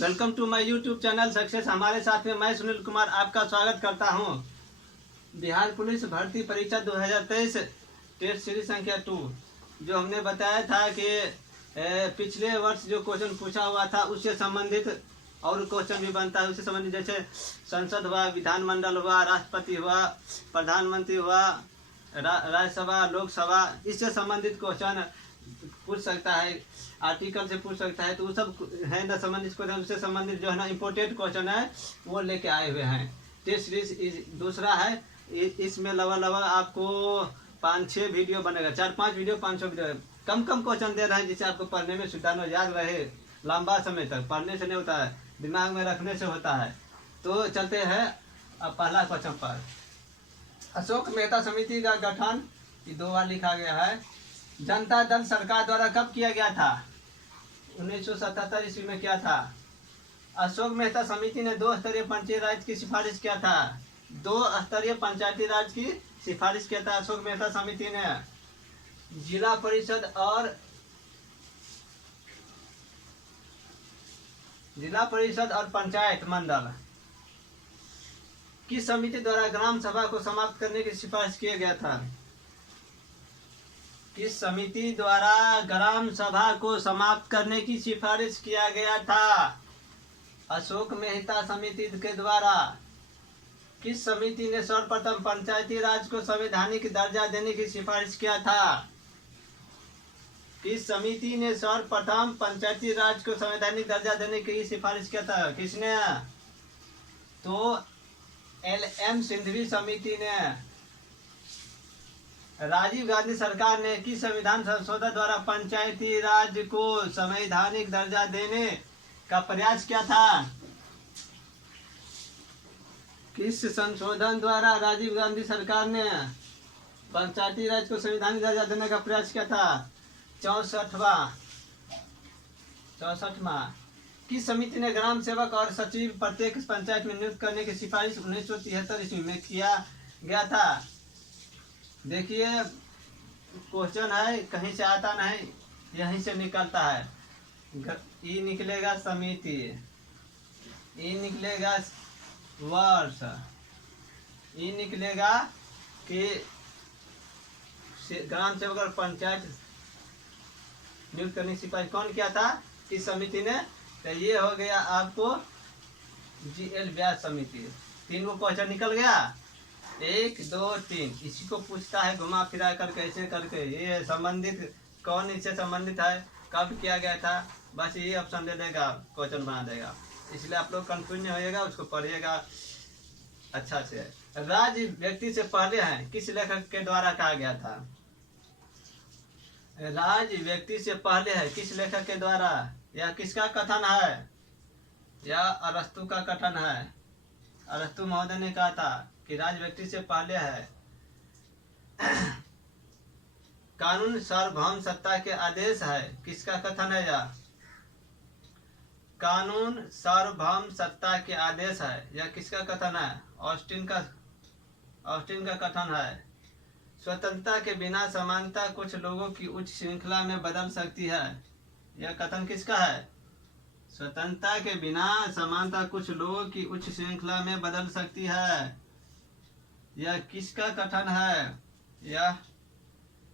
Welcome to my YouTube channel success. हमारे साथ में मैं सुनील कुमार आपका स्वागत करता हूं। बिहार पुलिस भर्ती परीक्षा 2023 टेस्ट सीरीज संख्या 2 जो हमने बताया था कि पिछले वर्ष जो क्वेश्चन पूछा हुआ था उससे संबंधित और क्वेश्चन भी बनता है। उससे संबंधित जैसे संसद हुआ, विधानमंडल हुआ, राष्ट्रपति हुआ, प्रधानमंत्री हुआ, राज्यसभा, लोकसभा, इससे संबंधित क्वेश्चन पूछ सकता है, आर्टिकल से पूछ सकता है। तो वो सब है ना संबंधित क्वेश्चन, उससे संबंधित जो है ना इम्पोर्टेंट क्वेश्चन है वो लेके आए हुए हैं। टेस्ट सीरीज दूसरा है। इसमें लगभग आपको 5-6 वीडियो बनेगा, 4-5 वीडियो, 500 वीडियो। कम क्वेश्चन दे रहे हैं जिससे आपको पढ़ने में सुविधा याद रहे लंबा समय तक। पढ़ने से नहीं होता है, दिमाग में रखने से होता है। तो चलते हैं अब पहला क्वेश्चन पर। अशोक मेहता समिति का गठन 2 बार लिखा गया है। जनता दल सरकार द्वारा कब किया गया था? 1977 ईस्वी में किया था। अशोक मेहता समिति ने 2 स्तरीय पंचायती राज की सिफारिश किया था। 2 स्तरीय पंचायती राज की सिफारिश किया था अशोक मेहता समिति ने। जिला परिषद और पंचायत मंडल किस समिति द्वारा ग्राम सभा को समाप्त करने की सिफारिश किया गया था? किस समिति द्वारा ग्राम सभा को समाप्त करने की सिफारिश किया गया था? अशोक मेहता समिति के द्वारा। किस समिति ने सर्वप्रथम पंचायती राज को संवैधानिक दर्जा देने की सिफारिश किया था? किस समिति ने सर्वप्रथम पंचायती राज को संवैधानिक दर्जा देने की सिफारिश किया था? किसने? तो LM सिंघवी समिति ने। राजीव गांधी सरकार ने किस संविधान संशोधन द्वारा पंचायती राज को संवैधानिक दर्जा देने का प्रयास किया था? किस संशोधन द्वारा राजीव गांधी सरकार ने पंचायती राज को संवैधानिक दर्जा देने का प्रयास किया था? 64वां। किस समिति ने ग्राम सेवक और सचिव प्रत्येक पंचायत में नियुक्त करने की सिफारिश 1973 ईस्वी में किया गया था? देखिए क्वेश्चन है, कहीं से आता नहीं, यहीं से निकलता है। ई निकलेगा समिति, ई निकलेगा वर्ष, ई निकलेगा कि ग्राम सेवक और पंचायत नियुक्त करने की सिफारिश कौन किया था? इस समिति ने। तो ये हो गया आपको GL व्यास समिति। 3 क्वेश्चन निकल गया, 1 2 3। इसी को पूछता है घुमा फिरा कर कैसे करके। ये संबंधित कौन इससे संबंधित है, कब किया गया था, बस ये ऑप्शन दे देगा, क्वेश्चन बना देगा। इसलिए आप लोग कंफ्यूज नहीं होइएगा, उसको पढ़िएगा अच्छा से। राज्य व्यक्ति से पहले है किस लेखक के द्वारा कहा गया था? राज्य व्यक्ति से पहले है किस लेखक के द्वारा? यह किसका कथन है? यह अरस्तु का कथन है। अरस्तु महोदय ने कहा था कि राज्य व्यक्ति से पहले है। कानून सार्वभौम सत्ता के आदेश है, किसका कथन है यह? कानून सार्वभौम सत्ता के आदेश है, यह किसका कथन है? ऑस्टिन का कथन है। स्वतंत्रता के बिना समानता कुछ लोगों की उच्च श्रृंखला में बदल सकती है, यह कथन किसका है? स्वतंत्रता के बिना समानता कुछ लोगों की उच्च श्रृंखला में बदल सकती है, यह किसका कथन है? यह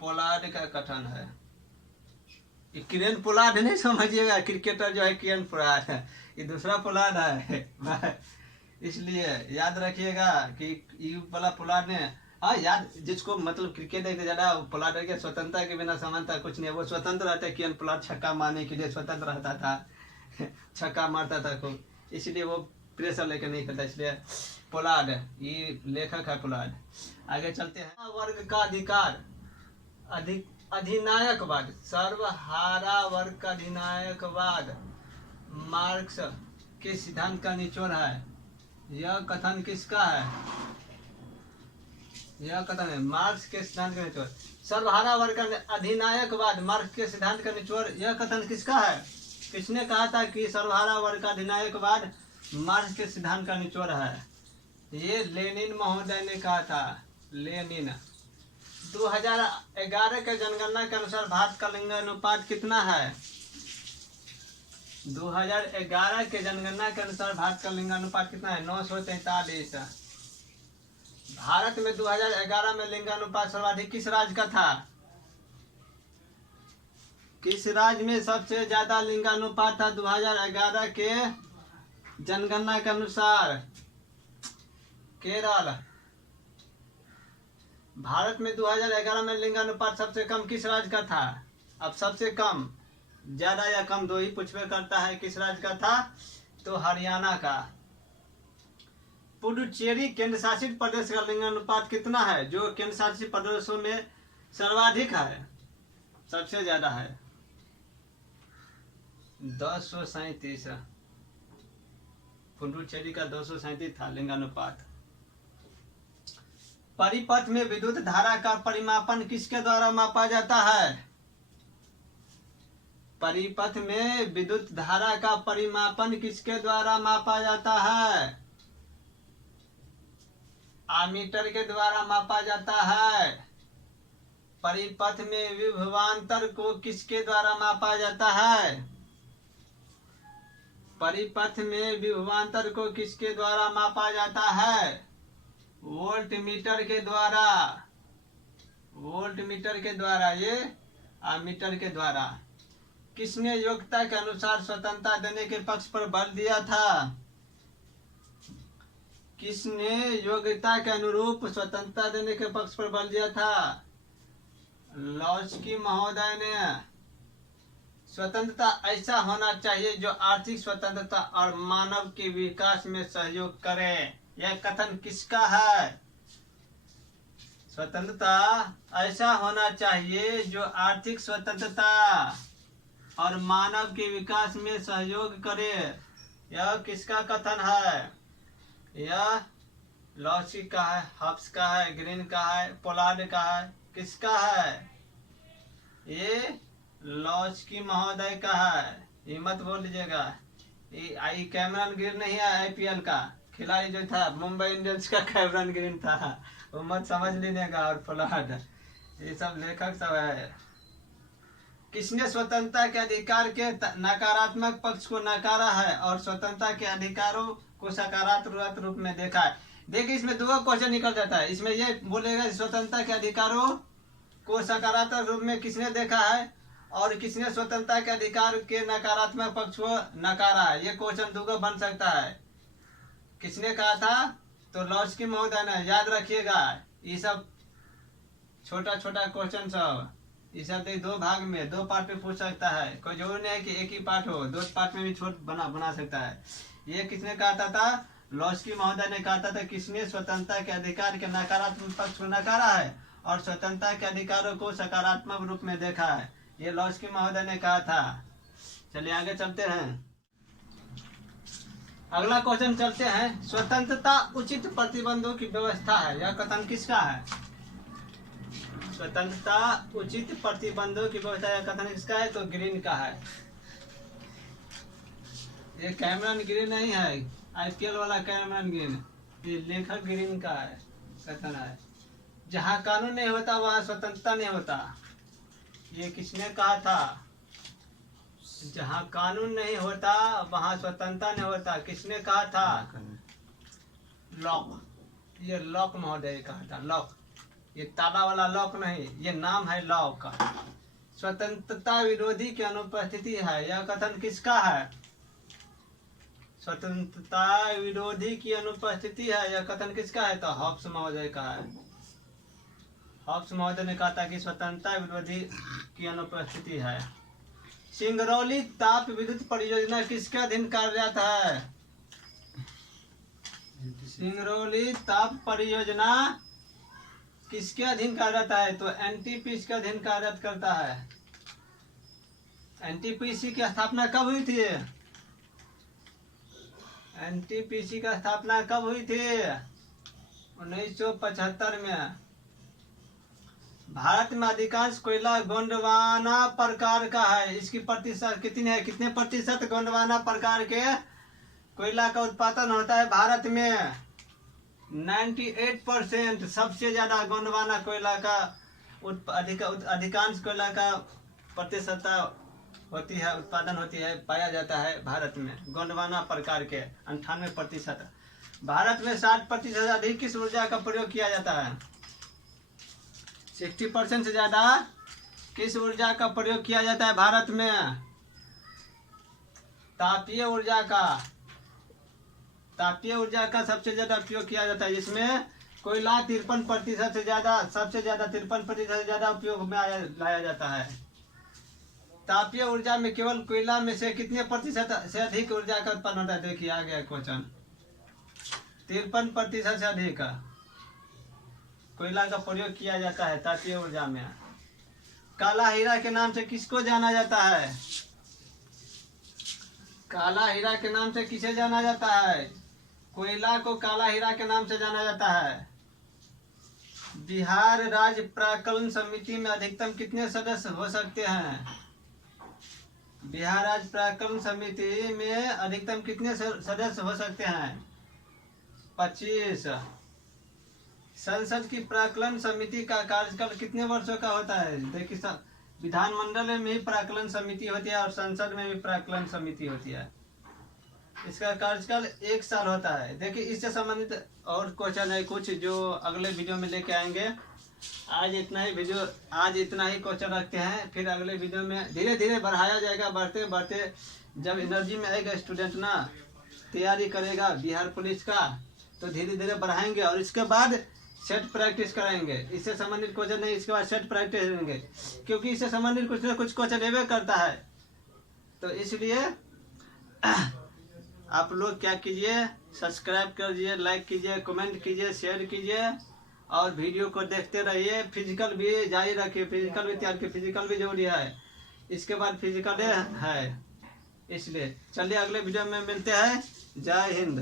पोलार्ड का कथन है। किरण पोलार्ड नहीं समझिएगा, क्रिकेटर जो है किरण पोलार्ड है, ये दूसरा पोलार्ड है। इसलिए याद रखिएगा कि ये वाला पोलार्ड ने, हाँ याद, जिसको मतलब क्रिकेट देखते ज़्यादा पोलार्ड के स्वतंत्रता के बिना समानता कुछ नहीं, वो स्वतंत्र रहता है। किरण पोलार्ड छक्का मारने के लिए स्वतंत्र रहता था, छक्का मारता था खूब, इसलिए वो प्रेशर लेकर नहीं करता, इसलिए पोलार्ड ये लेखक है पोलार्ड। आगे चलते हैं। वर्ग का अधिकार, अधिनायकवाद, सर्वहारा वर्ग का अधिनायकवाद मार्क्स के सिद्धांत का निचोड़ है, यह कथन किसका है? यह कथन है मार्क्स के सिद्धांत का निचोड़। सर्वहारा वर्ग का अधिनायकवाद मार्क्स के सिद्धांत का निचोड़, यह कथन किसका है? किसने कहा था कि सर्वहारा वर्ग का अधिनायकवाद मार्क्स के सिद्धांत का निचोड़ है? ये लेनिन महोदय ने कहा था, लेनिन। 2011 के जनगणना के अनुसार भारत का लिंग अनुपात कितना है? 2011 के जनगणना के अनुसार भारत का लिंगानुपात कितना है? 943। भारत में 2011 में लिंगानुपात सर्वाधिक किस राज्य का था? किस राज्य में सबसे ज्यादा लिंगानुपात था 2011 के जनगणना के अनुसार? केरल। भारत में 2011 में लिंगानुपात सबसे कम किस राज्य का था? अब सबसे कम, ज्यादा या कम दो ही पूछवे करता है। किस राज्य का था? तो हरियाणा का। पुडुचेरी केंद्र शासित प्रदेश का लिंगानुपात कितना है? जो केंद्र शासित प्रदेशों में सर्वाधिक है, सबसे ज्यादा है, 237। पुडुचेरी का 237 था लिंगानुपात। परिपथ में विद्युत धारा का परिमापन किसके द्वारा मापा जाता है? परिपथ में विद्युत धारा का परिमापन किसके द्वारा मापा जाता है? आमीटर के द्वारा मापा जाता है। परिपथ में विभवांतर को किसके द्वारा मापा जाता है? परिपथ में विभवांतर को किसके द्वारा मापा जाता है? वोल्ट मीटर के द्वारा। वोल्ट मीटर के द्वारा, ये आमीटर के द्वारा। किसने योग्यता के अनुसार स्वतंत्रता देने के पक्ष पर बल दिया था? किसने योग्यता के अनुरूप स्वतंत्रता देने के पक्ष पर बल दिया था? लॉस्की महोदय ने। स्वतंत्रता ऐसा होना चाहिए जो आर्थिक स्वतंत्रता और मानव के विकास में सहयोग करे। यह कथन किसका है? स्वतंत्रता ऐसा होना चाहिए जो आर्थिक स्वतंत्रता और मानव के विकास में सहयोग करे। यह किसका कथन है? यह लॉस्की का है, हब्स का है, ग्रीन का है, पोलार्ड का है, किसका है? ये लॉस्की महोदय का है। ये मत बोल लीजिएगा, ये कैमरन ग्रीन नहीं है, आईपीएल का खिलाड़ी जो था, मुंबई इंडियंस का कैमरन ग्रीन था, वो मत समझ लीजिएगा। और पोलार्ड, ये सब लेखक सब है। किसने स्वतंत्रता के अधिकार के नकारात्मक पक्ष को नकारा है और स्वतंत्रता के अधिकारों को सकारात्मक रूप में देखा है? देखिए, इसमें दो क्वेश्चन निकल जाता है। इसमें ये बोलेगा स्वतंत्रता के अधिकारों को सकारात्मक रूप में किसने देखा है और किसने स्वतंत्रता के अधिकार के नकारात्मक पक्ष को नकारा है। ये क्वेश्चन दो बन सकता है। किसने कहा था? तो लॉस्की महोदय ने। याद रखिएगा, ये सब छोटा छोटा क्वेश्चन सब, ये सब दो भाग में, दो पार्ट में पूछ सकता है। कोई जरूरी नहीं है कि एक ही पार्ट हो, दो पार्ट में भी छोट बना सकता है। ये किसने कहा था? लॉस्की महोदय ने कहा था किसने स्वतंत्रता के अधिकार के नकारात्मक पक्ष को नकारा है और स्वतंत्रता के अधिकारों को सकारात्मक रूप में देखा है। ये लॉस्की महोदय ने कहा था। चलिए आगे चलते हैं। अगला क्वेश्चन चलते हैं। स्वतंत्रता उचित प्रतिबंधों की व्यवस्था है। यह कथन किसका है? स्वतंत्रता उचित प्रतिबंधों की व्यवस्था, यह कथन किसका है? तो ग्रीन का है। ये कैमरन ग्रीन नहीं है, आईपीएल वाला कैमरन ग्रीन, ये लेखक ग्रीन का है कथन है। जहाँ कानून नहीं होता वहाँ स्वतंत्रता नहीं होता। ये किसने कहा था? जहाँ कानून नहीं होता वहाँ स्वतंत्रता नहीं होता। किसने कहा था? लॉक। ये लॉक महोदय कहा था। लॉक, ये ताला वाला लॉक नहीं, ये नाम है लॉक का। स्वतंत्रता विरोधी की अनुपस्थिति है। यह कथन किसका है? स्वतंत्रता विरोधी की अनुपस्थिति है। यह कथन किसका है? तो हॉब्स महोदय का है। हॉब्स महोदय ने कहा था कि स्वतंत्रता विरोधी की अनुपस्थिति है। सिंगरौली ताप विद्युत परियोजना किसके अधीन कार्यरत है? सिंगरौली ताप परियोजना किसके अधीन कार्यरत है? तो एनटीपीसी के अधीन कार्यरत करता है। एनटीपीसी की स्थापना कब हुई थी? एनटीपीसी का स्थापना कब हुई थी? 1975 में। भारत में अधिकांश कोयला गोंडवाना प्रकार का है। इसकी प्रतिशत कितनी है? कितने प्रतिशत गोंडवाना प्रकार के कोयला का उत्पादन होता है भारत में? 98%। सबसे ज्यादा गोंडवाना कोयला का अधिकांश कोयला का प्रतिशतता होती है, उत्पादन होती है, पाया जाता है भारत में गोंडवाना प्रकार के 98%। भारत में 60% से अधिक किस ऊर्जा का प्रयोग किया जाता है? 60% से ज्यादा किस ऊर्जा का प्रयोग किया जाता है भारत में? तापीय ऊर्जा का। तापीय ऊर्जा का सबसे ज्यादा उपयोग किया जाता है, जिसमें कोयला 53% से ज्यादा, सबसे ज्यादा 53% से ज्यादा उपयोग में लाया जाता है। तापीय ऊर्जा में केवल कोयला में से कितने प्रतिशत से अधिक ऊर्जा का उत्पन्न होता है? देखिए आ गया क्वेश्चन, 53% से अधिक कोयला का प्रयोग किया जाता है तापीय ऊर्जा में। काला हीरा के नाम से किसको जाना जाता है? काला हीरा के नाम से किसे जाना जाता है? कोयला को काला हीरा के नाम से जाना जाता है। बिहार राज्य प्राक्कलन समिति में अधिकतम कितने सदस्य हो सकते हैं? बिहार राज्य प्राक्कलन समिति में अधिकतम कितने सदस्य हो सकते हैं? 25। संसद की प्राक्कलन समिति का कार्यकाल कितने वर्षों का होता है? देखिए विधानमंडल में भी प्राक्कलन समिति होती है और संसद में भी प्राक्कलन समिति होती है। इसका कार्यकाल 1 साल होता है। देखिए इससे संबंधित और क्वेश्चन है कुछ जो अगले वीडियो में लेके आएंगे। आज इतना ही क्वेश्चन रखते हैं, फिर अगले वीडियो में धीरे धीरे बढ़ाया जाएगा। बढ़ते बढ़ते जब एनर्जी में आएगा स्टूडेंट ना, तैयारी करेगा बिहार पुलिस का, तो धीरे धीरे बढ़ाएंगे और इसके बाद सेट प्रैक्टिस कराएंगे। इससे संबंधित क्वेश्चन नहीं, इसके बाद सेट प्रैक्टिस करेंगे, क्योंकि इससे संबंधित कुछ ना कुछ क्वेश्चन एवे करता है। तो इसलिए आप लोग क्या कीजिए, सब्सक्राइब कीजिए, लाइक कीजिए, कमेंट कीजिए, शेयर कीजिए और वीडियो को देखते रहिए। फिजिकल भी जारी रखिए, फिजिकल भी तैयार कीजिए, फिजिकल भी जरूरी है। इसके बाद फिजिकल है, इसलिए चलिए अगले वीडियो में मिलते हैं। जय हिंद।